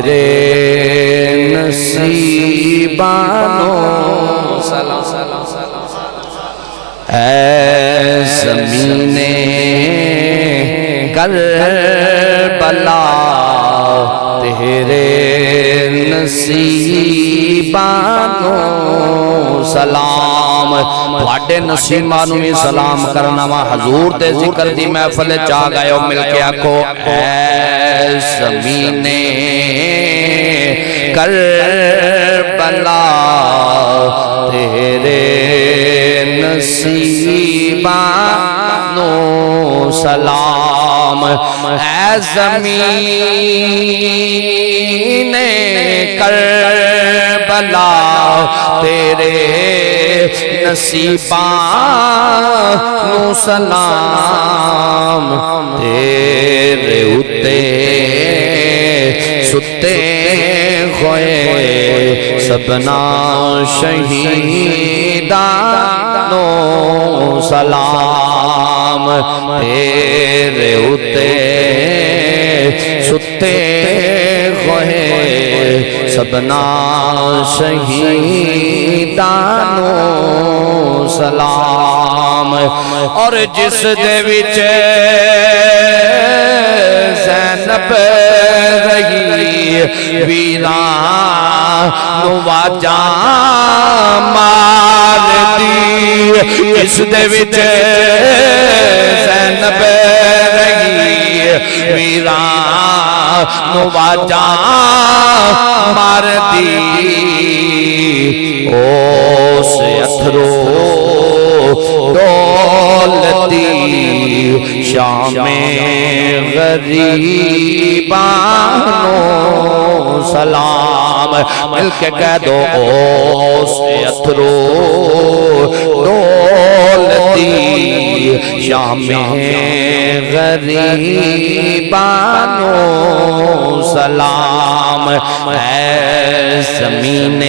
تیرے نصیبانو سلام اے زمین کربلا تیرے نصیبانو سلام بھاڑے نصیبانو میں سلام کرنا وا حضور دے ذکر دی محفل چاہ گئے ہو مل کے آکھو اے زمین کربلا تیرے نصیبانو سلام اے زمین کربلا تیرے نصیبانو سلام تیرے اتے ستے ہوئے سبنا شہیدانو سلام تیرے اتے ستے ہوئے سبنا شہیدانو سلام اور جس دے وچ زینب رہی ویرانو واجاں مار دی جس دے وچ زینب رہی ویرانو واجاں مار دی اوس اتھرو دولتی شام غریبانو سلام مل کے کہہ دو اوس اتھرو دولتی شام غریبانو سلام اے زمین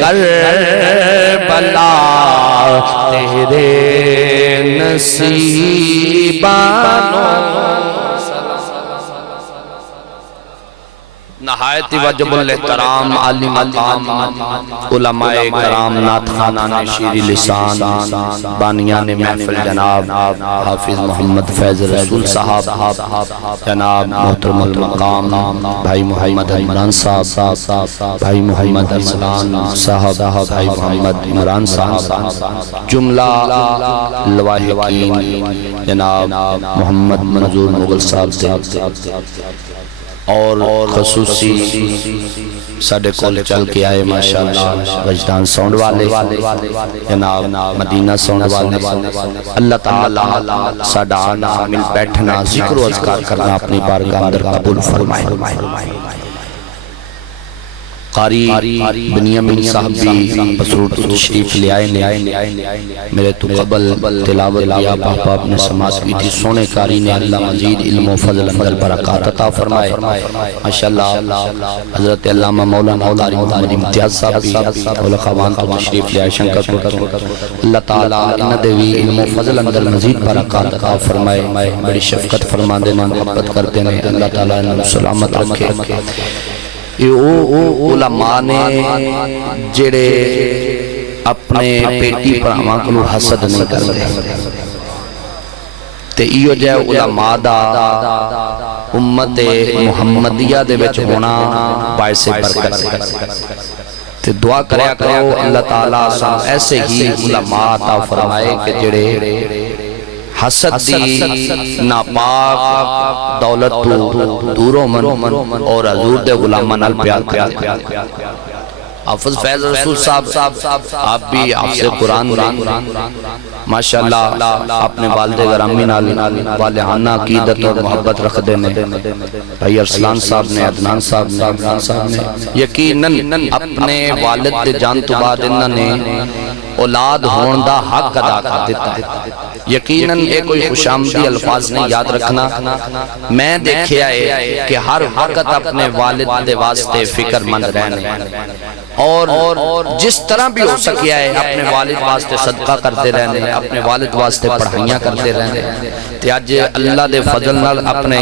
کربلا تیرے نصیبانو نہایت واجب الاحترام عالی مقام علماء کرام نعت خوانان شیری لسان بانیان محفل جناب حافظ محمد فیض رسول صاحب جناب محترم المقام بھائی محمد عمران صاحب بھائی محمد ارسلان صاحب بھائی محمد عمران صاحب جملہ لواحقین جناب محمد منظور مغل صاحب اور خصوصی ساڑھے کول چل کے آئے ماشاءاللہ وجدان ساؤنڈ والے جناب مدینہ ساؤنڈ والے اللہ تعالیٰ ساڑھا آنا مل بیٹھنا ذکر و اذکار کرنا اپنی بارگاہ اندر قبول فرمائے قاری بنیامین صاحب بھی بسرور تشریف لے آئے میرے تو قبل تلاوت لیا پاپا اپنے سماعت کی تھی سونے قاری نے اللہ مزید علم و فضل اندر برکات عطا فرمائے ماشاءاللہ حضرت علامہ مولانا قاری محمد امتیاز صاحب بھی علقوان تو تشریف لے آئے شنکر اللہ تعالیٰ انہ دیوی علم و فضل اندر مزید برکات عطا فرمائے بڑی شفقت فرما دینا محبت کر دینا اللہ تعالیٰ انہوں سلامت رکھے علماء نے جڑے اپنے پیٹی پر آمان کو حسد نہیں کر رہے تے ایو جائے علماء دا امت محمدیہ دے وچ ہونا باعث برکت تے دعا کریا کرو اللہ تعالیٰ ایسے ہی علماء عطا فرمائے کہ جڑے حسد دی ناپاک دولت تو دوروں من اور حضور دے غلامان نال پیار کیا حافظ فیض رسول صاحب آپ بھی حافظ قرآن ماشاءاللہ اپنے والد گرامی نال والہانہ عقیدت اور محبت رکھ دینے بھائی ارسلان صاحب نے عدنان صاحب نے عمران صاحب نے یقیناً اپنے والد دے جان تو بعد انہوں نے اولاد ہون دا حق ادا کر دیتا ہے یقیناً ایک کوئی خوشامدی الفاظ نہیں یاد رکھنا میں دیکھے آئے کہ ہر وقت اپنے والد دے واسطے فکر مند رہنے اور جس طرح بھی ہو سکیا ہے اپنے والد واسطے صدقہ کرتے رہنے اپنے والد واسطے پڑھائیاں کرتے رہنے تے اج اللہ دے فضل نال اپنے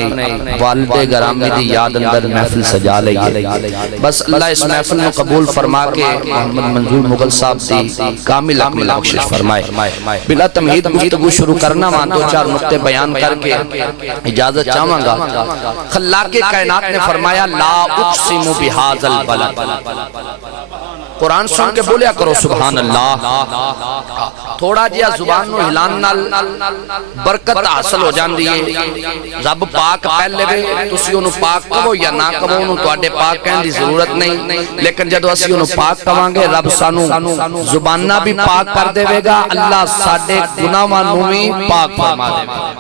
والد گرامی دی یاد اندر محفل سجا لئیے. بس اللہ اس محفل میں قبول فرما کے محمد منظور مغل صاحب دی کامل اکمل بخشش فرمائے. بلا تمہید گفتگو شروع کرنا وہاں دو چار نقطے بیان کر کے اجازت چاہوں گا. خلاق کائنات نے فرمایا لا اقسم بہذا البلد. قرآن سن کے بولیا کرو سبحان اللہ. تھوڑا جیا زبان نو ہلان نال برکت حاصل ہو جان دیئے. رب پاک پہلے بھی تسی انہوں پاک کہو یا نہ کہو انہوں تو آڈے پاک کہن دی ضرورت نہیں. لیکن جدو اسی انہوں پاک کہوانگے رب سانو زبانہ بھی پاک کر دے گا. اللہ ساڑے گناہ وانوی پاک فرما دے گا.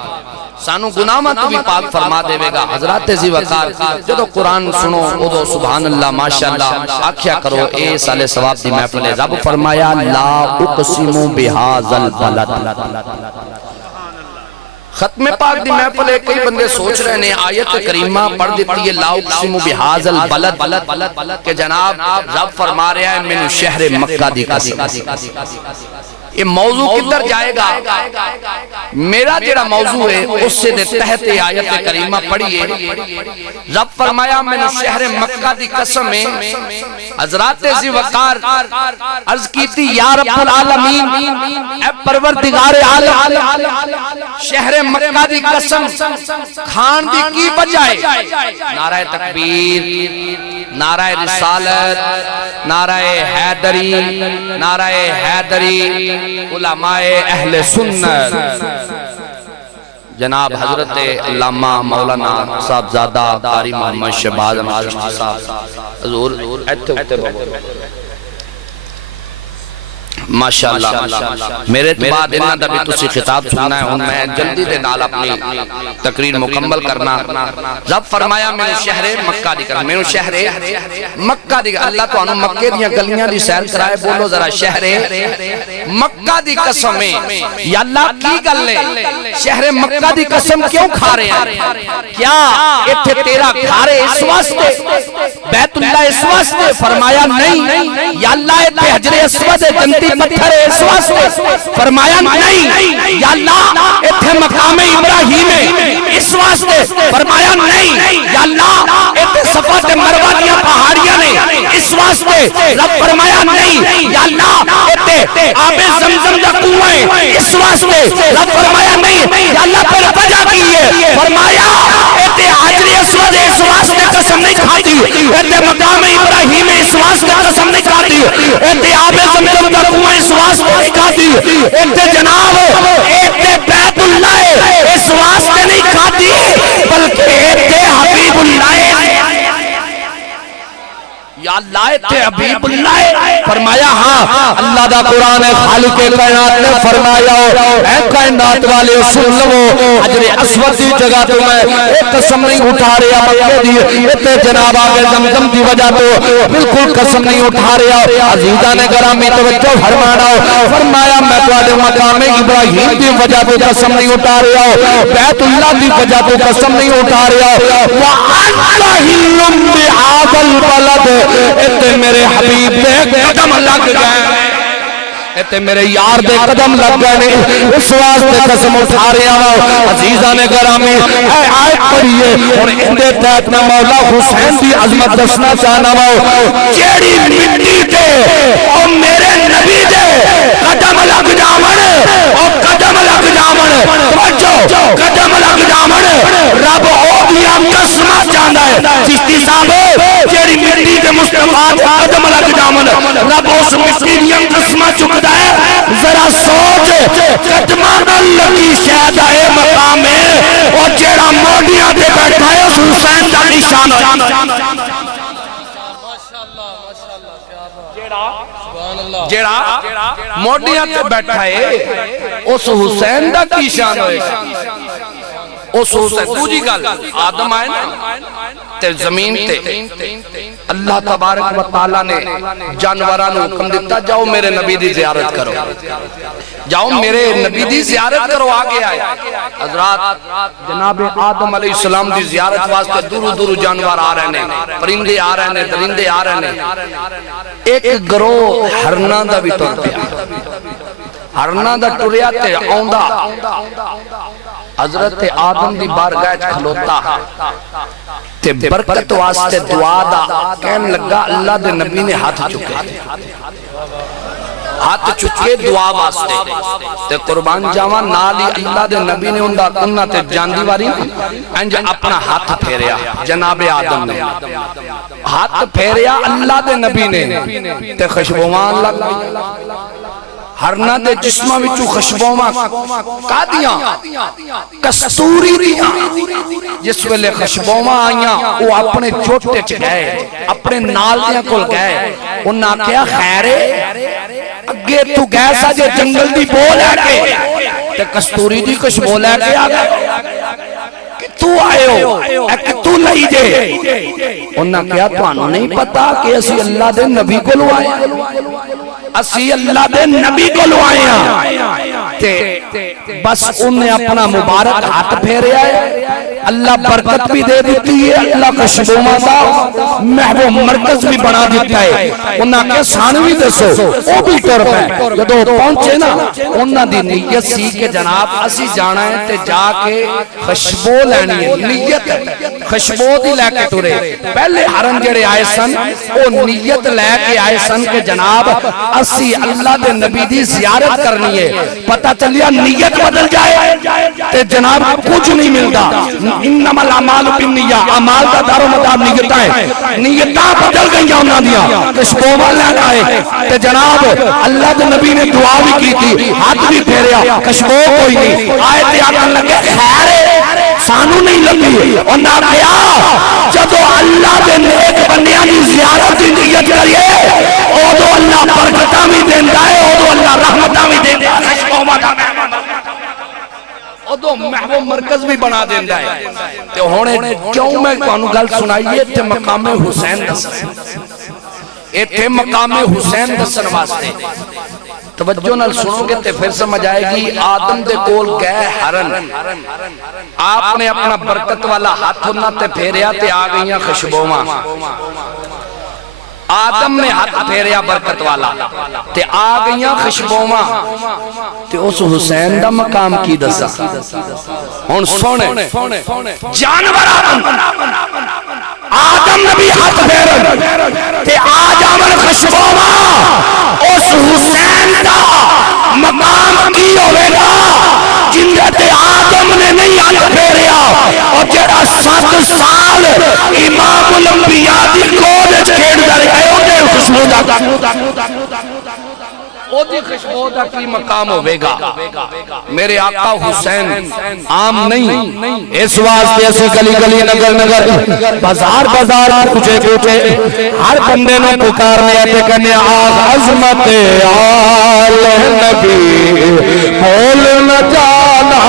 سانو گناہ تو بھی پاک فرما دے گا. حضرات ذی وقار جدو قرآن سنو ادو سبحان اللہ ماشاءاللہ آکھیا کرو. اے سال ثواب دی محفل رب فرمایا لا اقسم بہذا البلد. ختم پاک دی محفل ہے. کئی بندے سوچ رہے ہیں آیت کریمہ پڑھ دیتی ہے لا اقسم بہذا البلد کہ جناب رب فرما رہا ہے من شہر مکہ دی قسم. یہ موضوع کدھر جائے گا؟ میرا جڑا موضوع ہے اس سے تحت آیت کریمہ پڑھیے. رب فرمایا من شہر مکہ دی قسم ہے. حضرات ذی وقار عرض کی تھی یا رب العالمین اے پروردگار عالم شہر مکہ دی قسم کھان دی کی بجائے نعرہ تکبیر، نعرہ رسالت، نعرہ حیدری، علماء اہل سنت جناب حضرت علامہ مولانا صاحبزادہ قاری محمد شہباز احمد چشتی صاحب حضور ایتھے ماشاءاللہ میرے بعد انہاں دا بھی تسی خطاب سننا ہے. میں جلدی دے نال اپنی تقریر مکمل کرنا. رب فرمایا میں شہر مکہ دی کرنا. میں شہر مکہ دی. اللہ تو انہوں مکہ دیاں گلیاں دی سیر کرائے. بولو ذرا شہر مکہ دی قسم ہے. یا اللہ کی گل ہے شہر مکہ دی قسم کیوں کھا رہے ہیں؟ کیا اتھے تیرا کھارے اس واسطے بیت اللہ اس واسطے؟ فرمایا نہیں. یا اللہ اتھے حجر اسود جنتی پتھر اس واسطے؟ فرمایا نہیں. یا اللہ اتھے مقام ابراہیم اس واسطے؟ فرمایا نہیں. یا اللہ اتھے صفا تے مروہ دیا پہاڑیاں نے اس واسطے؟ رب فرمایا نہیں. یا اللہ اتھے آب زمزم دا کنویں اس واسطے؟ رب فرمایا نہیں. یا اللہ پر وجہ کی ہے؟ فرمایا اتھے حجر اسود اس واسطے قسم نہیں کھاتی. اتھے مقام ابراہیم اس واسطے قسم نہیں کھاتی. اتھے آب زمزم دا کنویں اس واسطے نہیں کھاتی. اتھے جناب اتھے بیت اللہ اس واسطے نہیں کھاتی بلکہ اتھے حبیب اللہ. یا اللہ اتھے حبیب اللہ. فرمایا ہاں اللہ دا قرآن خالق کائنات نے فرمایا اے کائنات والے سن لو حجر اسود دی جگہ تو میں ایک قسم نہیں اٹھا رہا مکہ دی. اتھے جناب آگے زمزم دی وجہ تو بالکل قسم نہیں اٹھا رہا. عزیزان گرامی توجہ فرمانا. فرمایا میں تواڈے مقام ابراہیم دی وجہ تو قسم نہیں اٹھا رہا. بیت اللہ دی وجہ تو قسم نہیں اٹھا رہا. وَأَنْتَ حِلٌّ بِهَذَا الْبَلَدِ. اتنے میرے حبیب دے قدم لگ گئے. تے میرے یار دے قدم لگ گئے. اس واسطے قسم اٹھا رہے ہیں. عزیزان گرامی اے آیت پڑھیے اور اندے تحت میں مولا حسین دی عظمت دسنا چاہنا ہوں. جیڑی مٹی تے او میرے نبی دے قدم لگ جاون او قدم لگ جاون. توجہ قدم لگ جاون رب او دیا قسم چاہندا ہے. چشتی صاحب جیڑی مٹی تے مصطفیٰ قدم لگ جاون رب اس مٹی دیا قسم چکدا ہے. ذرا سوچ قدمان لگی شاید اے مقام ہے اور جیڑا موڈیاں تے بیٹھا ہے اس حسین دا نشان جیڑا موڈیاں تے بیٹھا ہے اس حسین دا کی شان ہے. اس حسین دوجی گل آدم آئے نا تے زمین تے اللہ تبارک و تعالیٰ نے جانورانو حکم دیتا جاؤ میرے نبی دی زیارت کرو. جاؤ میرے نبی دی زیارت کرو. آگے آئے حضرات جناب آدم علیہ السلام دی زیارت واسطے دورو دورو جانور آ رہے ہیں, پرندے آ رہے ہیں, درندے آ رہے ہیں. ایک گروہ ہرنا دا بھی ٹر پیا. ہرنا دا ٹریا تے آؤندا حضرت آدم دی بارگاہ کھلوتا تے برکت واسطے دعا دا کہن لگا اللہ دے نبی نے ہاتھ چکے ہاتھ چکے دعا واسطے تے قربان جاوان نالی اللہ دے نبی نے انہا تے جاندی واری انج اپنا ہاتھ پھیریا جناب آدم نے ہاتھ پھیریا اللہ دے نبی نے تے خوشبوان لگ ہرنا دے جسمہ وچو خوشبوما کا دیا کستوری دیا جس ویلے خوشبوما آئیاں وہ اپنے چھوٹے چگئے اپنے نال دیا کل گئے انہاں کیا خیرے اگے تو گئے سا جو جنگل دی بول ہے کے تے کستوری دی خوشبو لے کے آگئے کہ تو آئے ہو کہ تو لئی جے انہاں کیا تو آنو نہیں پتا کہ اسی اللہ دے نبی کو لوائے اسی اللہ دے نبی کو لوائے بس انہیں اپنا مبارک ہاتھ پھیرے آئے اللہ برکت بھی دے دیتی ہے اللہ کا شبومہ دا محبوب مرکز بھی بنا دیتا ہے انہاں کے سانوی دے سو وہ بھی ٹرپ ہے جدو پہنچے نا انہاں دی نیت سی کہ جناب اسی جانا ہے تے جا کے خشبو لینی ہے نیت خشبو دی لے کے ٹورے پہلے حرم جڑے آئے سن وہ نیت لے کے آئے سن کہ جناب اسی اللہ دے نبی دی زیارت کرنی ہے پتہ چلیا نیت بدل جائے تے جناب کچھ نہیں ملتا انما العمال بالنیہ اعمال کا دار و مدار نیتاں ہیں نیتاں بدل گئیں انہاں دیا کشبوما لے آئے تے جناب اللہ دے نبی نے دعا بھی کی تھی ہاتھ بھی پھیریا کشبو کوئی نہیں آئے تے آگن لگے خیر سانو نہیں لگی اور نہ کیا جب اللہ دے نیک بندیاں دی زیارت دی نیت کریے او دو اللہ برکتاں بھی دیندہ ہے او دو اللہ رحمتاں بھی دیندہ ہے کشبوما دا او دو محبوب مرکز بھی بنا دیندہ ہے تے ہونے کیوں میں کانو گل سنائیے تے مقام حسین دسن اے تے مقام حسین دسن واسطے توجہ نال سنو گے تے پھر سمجھ آئے گی آدم دے کول گئے ہرن آپ نے اپنا برکت والا ہاتھ ہونا تے پھیریا تے آگئیاں خوشبوما آدم نے ہاتھ پھیریا برکت والا تے آگئیاں خوشبوما تے اس حسین دا مقام کی دسا ہون سونے جانور آدم نبی ہاتھ پھیرن تے آجامن خوشبوما اس حسین دا مقام کی ہوئے گا جنت آدم نے نہیں ہاتھ پھیریا اور جڑا 7 سال امام الانبیاء دی گود کھیڑ در گئے ہوتے خوشبو دا او دی خوشبو دا کی مقام ہوئے گا میرے آقا حسین عام نہیں اس واسطے اسی گلی گلی نگر نگر بازار بازار کچھے کچھے ہر بندے نے پکارنے آتے کرنے آغ عظمت آل نبی بول نہ جانا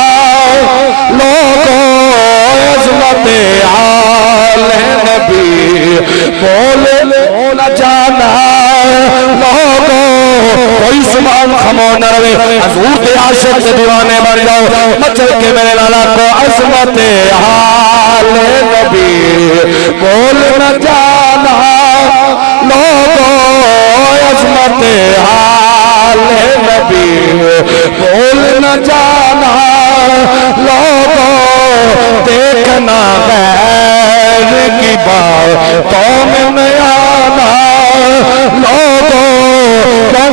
لوگوں عظمت آل نبی بول نہ جانا لوگوں کوئی سبحان خمون نہ روے حضور دے عاشق دے دیوانے بن جاؤ مچل کے میرے لالا کو عظمت آل نبی بول نہ جانا لوگوں عظمت آل نبی بول نہ جانا لوگوں دیکھنا غیر کی باتوں میں نیانا لوگوں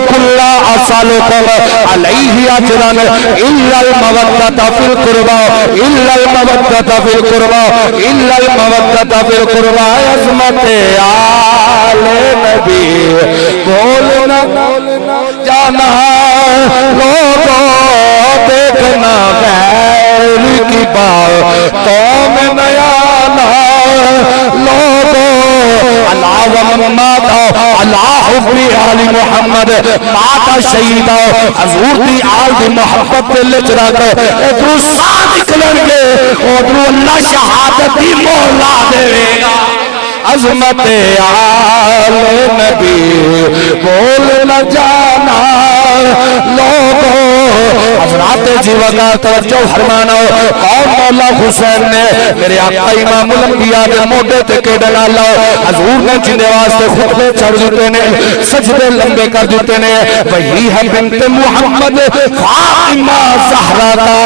كل أصلكم عليه أجرا إلا المودة في القربى إلا المودة في القربى إلا المودة في القربى عظمت آل نبی بولنا جانا لوگوں دیکھنا غیر کی باتوں میں نیانا لوگوں علاوہ مماتا اللہ حبی آل محمد ماتا شہیدہ حضور دی آل دی محبت دل چرا کر ادھر ساتھ نکلن گے ادھر اللہ شہادت دی مولا دے گا عظمت آل نبی بول نہ جانا لوگوں حضرات جی وقار توجہ فرمانا اور مولا حسین نے میرے آقا امام الانبیاء دے موڈے تے کیڑن آلا حضور نے جنہیں واسطے خطبے چڑھ دیتے نے سجدے لمبے کر دیتے نے وہی ہے بنت محمد فاطمہ زہرا کا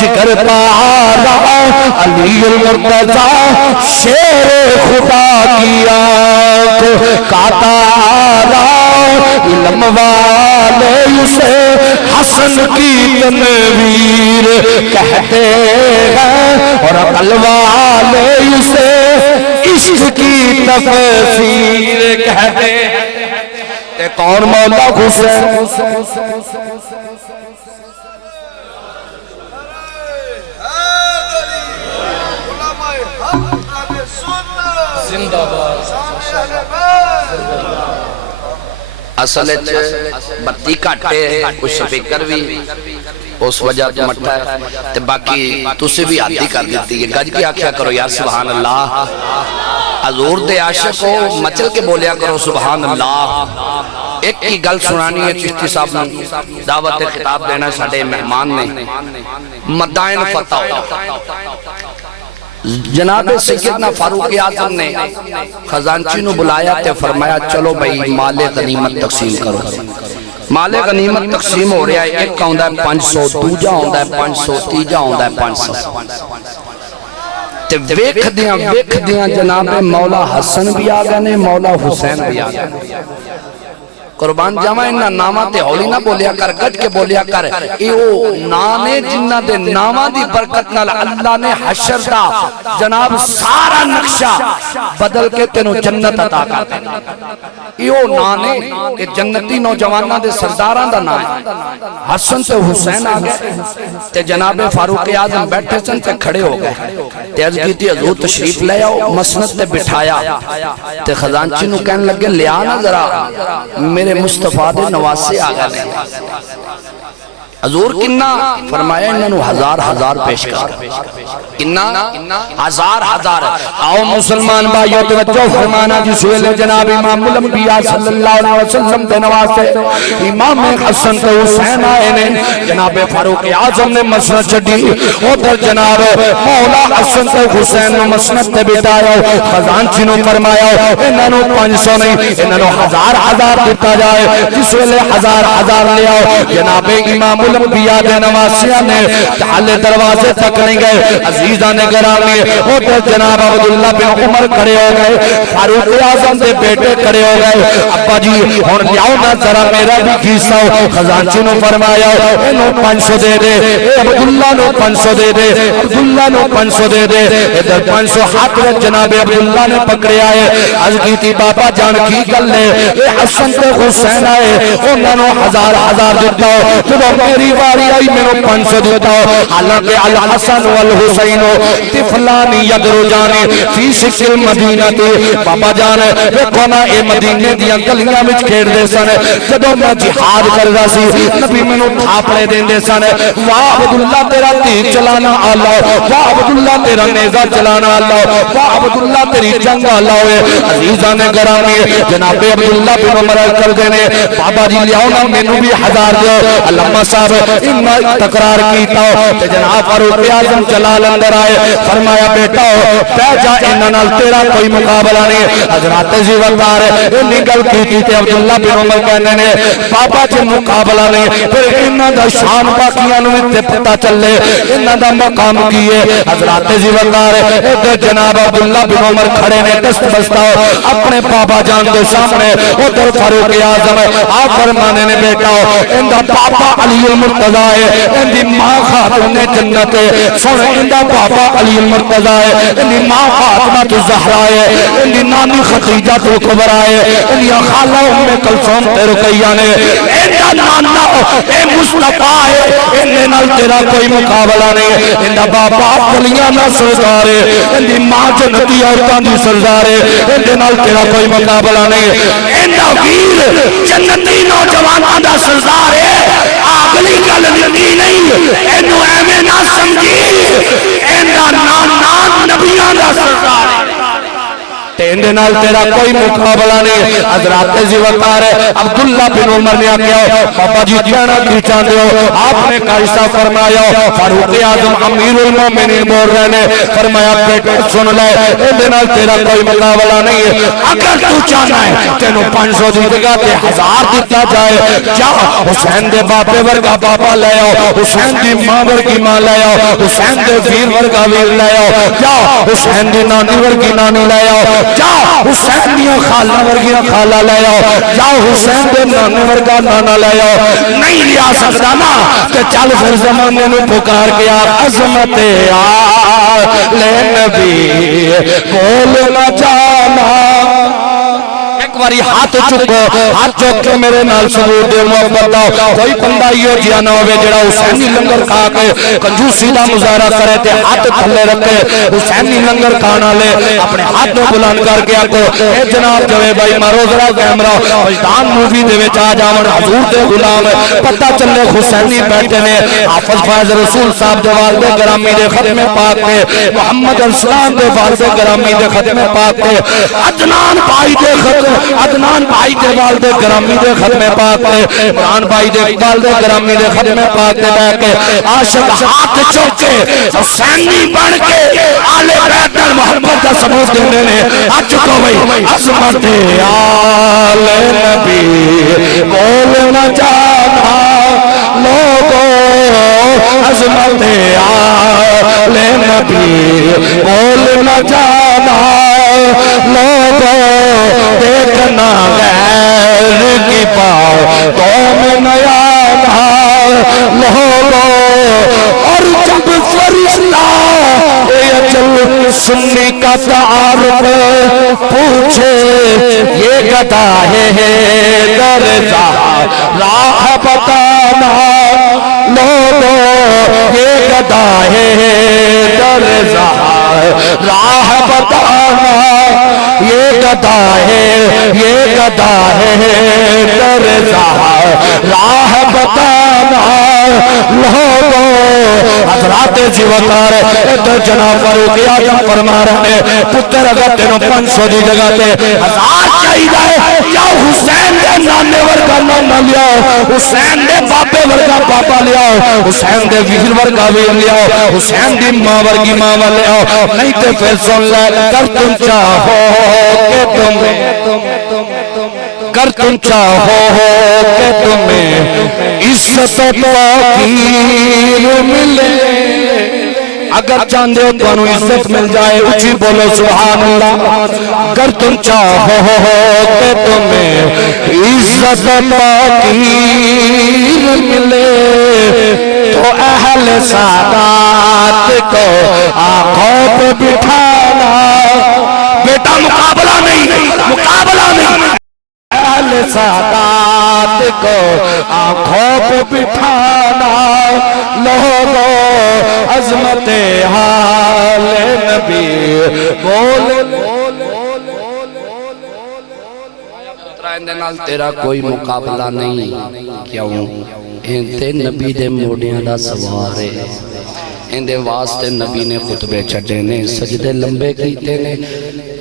جگر پارا علی المرتضی شیر خدا کی آنکھ کاتارا علم والے اسے حسن کی تنویر کہتے ہیں اور عقل والے اسے عشق کی تفسیر کہتے ہیں کون مولا حسین زندہ باد اصل بتی کٹے کچھ فکر بھی اس وجہ تو مٹھا ہے تے باقی تُسے بھی عادی کر دیتی ہے گج کی آکھیا کرو یا سبحان اللہ حضور دے عاشق کو مچل کے بولیا کرو سبحان اللہ ایک کی گل سنانی ہے چشتی صاحب نے دعوت خطاب دینا ساڑھے مہمان نے مدائن فتح جناب سیدنا فاروق اعظم نے خزانچی نو بلایا تے فرمایا چلو بھئی مال غنیمت تقسیم کرو مال غنیمت تقسیم ہو رہا ہے ایک ہوندہ ہے 500 دوجہ ہوندہ ہے 500 تیجہ ہوندہ ہے 500 تے ویکھ دیاں جناب مولا حسن بھی آگا نے مولا حسین بھی آگا قربان جامع انہا نامہ تے ہولی نہ بولیا کر گج کے بولیا کر ایو نانے جنہ دے نامہ دی برکت نال اللہ نے حشر دا جناب سارا نقشہ بدل کے تینو جنت عطا کر دے ایو نانے کہ جنتی نوجوانہ دے سرداران دا نام حسن تے حسین آگئے تے جناب فاروق اعظم بیٹھے سن تے کھڑے ہو گئے تے عرض کی تھی حضور تشریف لے آؤ مسند تے بٹھایا تے خزانچی نو کہنے لگے لے آنا ذرا میرے مصطفیٰ دے نواسے آگا لیں حضور کنہ فرمایا انہوں ہزار پیش کر کنہ ہزار آؤ مسلمان بھائیو توجہ فرمانا جس ویلے جناب امام الانبیاء صلی اللہ علیہ وسلم دے نواسے امام حسن تے حسین آئے نے جناب فاروق اعظم نے مسند چڑھی ادھر جناب مولا حسن تے حسین نے مسند تے بٹایا خزانچی نے فرمایا انہوں 500 نہیں انہوں ہزار دیتا جائے جس ویلے ہزار لے آؤ جناب امام الانبیاء دے نواسیاں نے تحلے دروازے تک نہیں گئے عزیزہ نے گرامی ادھر جناب عبداللہ بن عمر کھڑے ہو گئے فاروق اعظم دے بیٹے کھڑے ہو گئے ابا جی ہون لیاؤ نہ ذرا میرا بھی کیسا ہو خزانچی نے فرمایا انہوں 500 دے دے عبداللہ نے 500 دے دے عبداللہ نے 500 دے دے ادھر 500 ہاتھ میں جناب عبداللہ نے پکڑے آئے از کی تھی بابا جان کی گل لے اے حسن تے حسین آئے انہوں ہزار دیتا ہو جب میری واری آئی میں نے 500 دیتا ہو حالانکہ الحسن والحسین طفلانی یدرو جانے فی شکل مدینہ تی بابا جانے دیکھو نا اے مدینے دیا گلیاں میں کھیڑ دے سنے جدو میں جہاد کر رہا سی نبی میں نے تھاپڑے دین دے سنے واہ عبداللہ تیرا تیر چلانا اللہ واہ عبداللہ تیرا نیزہ چلانا اللہ واہ عبداللہ تیری جنگ اللہ ہوئے عزیزہ نے گرامی جناب عبداللہ بن عمر کر دینے بابا جی لیاؤ نا میں نے بھی 1000 دے علامہ صاحب انہا تقرار کیتا ہو جناب فاروق اعظم جلال اندر آئے فرمایا بیٹا ہو پہ جا انہا تیرا کوئی مقابلہ نہیں حضرات زیوردار انہی گل کیتی تے عبداللہ بن عمر کہنے نے بابا جی مقابلہ نہیں پھر انہا دا شان باقیاں نویں تے پتا چلے انہا دا مقام کیے حضرات زیوردار ادھر جناب عبداللہ بن عمر کھڑے نے دست بستا ہو اپنے بابا جان دے سامنے ادھر فاروق اعظم آپ فرمانے نے بیٹا ہو اندہ بابا علی المرتضی ہے اندی ماں خاتون جنت ہے سن اندہ بابا علی المرتضی ہے اندی ماں فاطمہ زہرا ہے اندی نانی خدیجہ کبریٰ ہے اندی خالہ ام کلثوم تے رقیہ نے اندہ نانا اے مصطفیٰ ہے اندے نال تیرا کوئی مقابلہ نہیں اندہ بابا علیہ نہ سردار ہے اندی ماں جنتی عورتان دی سردار ہے اندے نال تیرا کوئی مقابلہ نہیں اندہ ویر جنتی نوجوان دا سردار ہے آگلی گل نتی نہیں اینو ایمیں نہ سمجھی اینا نان نبیان دا سردار ہے تیندے نال تیرا کوئی مقابلہ نہیں حضرات زیوکار عبداللہ بن عمر نے آگیا بابا جی کہنا کی چاہتے ہو آپ نے قائصہ فرمایا فاروق اعظم امیر المومنین بول رہے نے فرمایا بیٹا سن لے تیندے نال تیرا کوئی مقابلہ نہیں ہے اگر تو چاہنا ہے تینوں 500 دی جگہ تے 1000 دیتا جائے جا حسین دے باپے ورگا بابا لے آؤ حسین دی ماں ورگی ماں لے آؤ حسین دے ویر ورگا ویر لے آؤ جا حسین دی نانی ورگی نانی لے آؤ جا حسین دی خالہ ورگی خالہ لے آؤ جا حسین دے نانے ورگا نانا لے آؤ نہیں لیا سکتا نا کہ چل پھر زمانے میں پکار کے عظمت لے نبی بول نہ جانا ہاتھ چکو ہاتھ چک کے میرے نال ثبوت دے محبت داؤ کوئی بندہ یہ جیا نہ ہوئے جڑا حسینی لنگر کھا کے کنجوسی دا مظاہرہ کرے تے ہاتھ تھلے رکھے حسینی لنگر کھانا لے اپنے ہاتھ کو بلند کر کے آکو اے جناب جوے بھائی مارو ذرا کیمرہ وجدان مووی دے وچ آ جاون حضور دے غلام پتہ چلے حسینی بیٹھے نے حافظ فیض رسول صاحب دے والد گرامی دے ختم پاک تے محمد اسلام دے والد گرامی دے ختم پاک تے عدنان بھائی دے ختم عدنان بھائی دے والد گرامی دے ختم پاک تے عمران بھائی دے والد گرامی دے ختم پاک تے بیٹھ کے عاشق ہاتھ چوک کے حسینی بن کے آل بیت محمد کا ثبوت دینے نے آج چکو بھائی عظمت آل نبی بول نہ جانا لوگوں عظمت آل نبی بول نہ جانا لوگوں دیکھنا غیر کی پاؤ قوم نیا لوگوں اور جب فرشتہ اجل سنی کا تعارف پوچھے یہ گدا ہے درجہ راہ بتانا لوگوں یہ گدا ہے درجہ راہ بتانا یہ گدا ہے درجہ راہ بتانا لوگوں حضرات جیوکار ادھر جناب فاروق اعظم فرما رہے ہیں پتر اگر تینوں 500 دی جگہ تے 1000 چاہیے یا حسین دے نانے ورگا نانا لیاؤ حسین دے باپے ورگا پاپا لیاؤ حسین دے ویر ورگا ویر لیاؤ حسین دی ماں ورگی ماں لیاؤ نہیں تے پھر سن لے کر تم چاہو کہ تم چاہو کہ تمہیں عزت و توقیر ملے اگر چاندے ہو تو عزت مل جائے اچھی بولو سبحان اللہ اگر تم چاہو کہ تمہیں عزت و توقیر ملے تو اہل سادات کو آنکھوں پہ بٹھانا بیٹا مقابلہ نہیں اہل سادات کو آنکھوں پہ بٹھانا لوگوں عظمت حال نبی بول تیرا کوئی مقابلہ نہیں کیوں انتے نبی دے موڑیاں دا سوار ہے اندے واسطے نبی نے خطبے چھڑے نے سجدے لمبے کیتے نے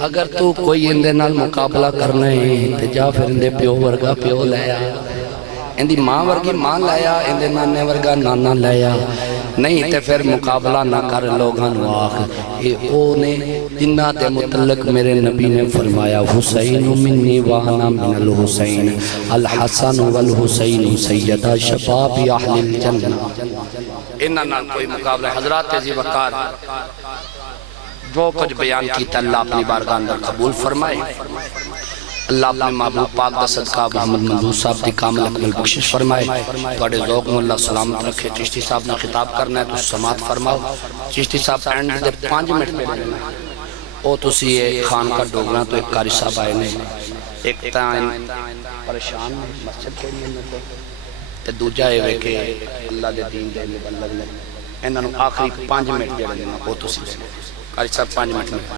اگر تو کوئی اندے نال مقابلہ کرنا ہے تے جا پھر اندے پیو ورگا پیو لیا اندی ماں ورگی ماں لیا اندے نانے ورگا نانا لیا نہیں تے پھر مقابلہ نہ کر لوگاں نواخ یہ او نے جنہ تے متعلق میرے نبی نے فرمایا حسین منی وانا من الحسین الحسن والحسین سیدہ شباب اہل الجنہ انہاں نال کوئی مقابلہ حضرات زیوکار جو کچھ بیان کیتا اللہ اپنی بارگاہ اندر قبول فرمائے اللہ اپنے محبوب پاک دا صدقہ محمد منظور صاحب دی کامل اقبل بخشش فرمائے توڑے ذوق میں اللہ سلامت رکھے چشتی صاحب نے خطاب کرنا ہے تو سماعت فرماؤ چشتی صاحب اینڈ دے 5 منٹ میں دینا او تسی یہ خان کا ڈوگنا تو ایک قاری صاحب آئے نے ایک تائن پریشان مسجد کے لیے تے دوجہ ہے کہ اللہ دے دین دے مبلغ نے انہوں آخری 5 منٹ دینا او تسی قاری صاحب 5 منٹ میں